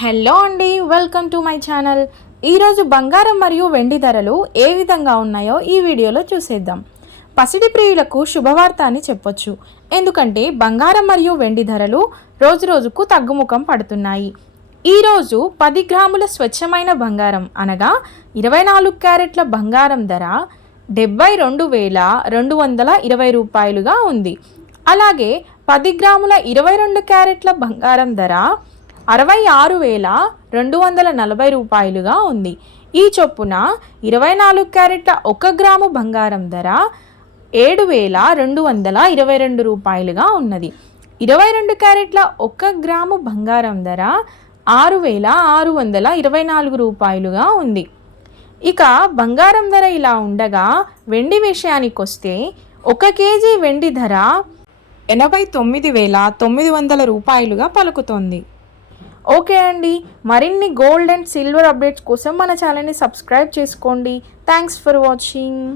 Hello అండి, welcome to my channel. ఈరోజు బంగారం మరియు వెండి ధరలు ఏ విధంగా ఉన్నాయో ఈ వీడియోలో చూసేద్దాం. పసిడి ప్రియులకు శుభవార్త అని చెప్పొచ్చు. ఎందుకంటే బంగారం మరియు వెండి ధరలు రోజురోజుకు తగ్గుముఖం పడుతున్నాయి. ఈరోజు 10 గ్రాముల స్వచ్ఛమైన బంగారం అనగా 24 క్యారెట్ల బంగారం ధర 72,220 రూపాయలుగా ఉంది. అలాగే 10 గ్రాముల 22 క్యారెట్ల బంగారం ధర 66,240 రూపాయలుగా ఉంది. ఈ చొప్పున 24 క్యారెట్ల 1 గ్రాము బంగారం ధర 7,222 రూపాయలుగా ఉన్నది. 22 క్యారెట్ల 1 గ్రాము బంగారం ధర 6,624 రూపాయలుగా ఉంది. ఇక బంగారం ధర ఇలా ఉండగా వెండి విషయానికి వస్తే 1 కేజీ వెండి ధర 89,900 రూపాయలుగా పలుకుతోంది. ఓకే అండి, మరిన్ని గోల్డ్ అండ్ సిల్వర్ అప్డేట్స్ కోసం మన ఛానల్ని సబ్స్క్రైబ్ చేసుకోండి. Thanks for watching.